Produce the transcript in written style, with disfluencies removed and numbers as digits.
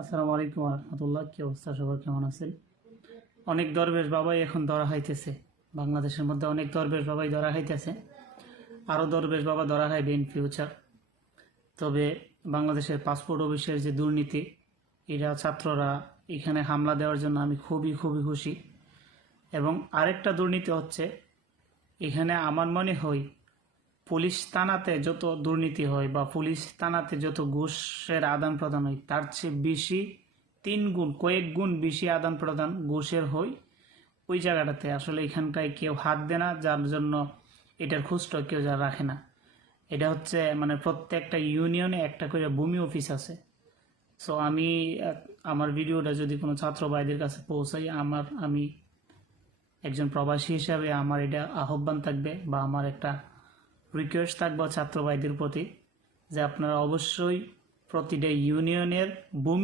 আসসালামু আলাইকুম রহমতুল্লাহ। কি অবস্থা, সবার কেমন আছেন? অনেক দরবেশ বাবাই এখন ধরা খাইতেছে। বাংলাদেশের মধ্যে অনেক দরবেশ বাবাই ধরা খাইতেছে। আরও দরবেশ বাবা ধরা খাইবে ইন ফিউচার। তবে বাংলাদেশের পাসপোর্ট অফিসের যে দুর্নীতি, এরা ছাত্ররা এখানে হামলা দেওয়ার জন্য আমি খুবই খুবই খুশি। এবং আরেকটা দুর্নীতি হচ্ছে, এখানে আমার মনে হয় পুলিশ থানাতে যত দুর্নীতি হয় বা পুলিশ থানাতে যত ঘুষের আদান প্রদান হয়, তার চেয়ে বেশি 3 গুণ, কয়েক গুণ বেশি আদান প্রদান ঘুষের হয় ওই জায়গাটাতে। আসলে এখানটায় কেউ হাত দেয় না, যার জন্য এটার খোঁজটা কেউ যা রাখে না। এটা হচ্ছে মানে প্রত্যেকটা ইউনিয়নে একটা করে ভূমি অফিস আছে। সো আমি আমার ভিডিওটা যদি কোনো ছাত্র ভাইদের কাছে পৌঁছাই, আমি একজন প্রবাসী হিসাবে আমার এটা আহ্বান থাকবে বা আমার একটা রিকোয়েস্ট থাকবে ছাত্র ভাইদের প্রতি, যে আপনারা অবশ্যই প্রতিটা ইউনিয়নের ভূমি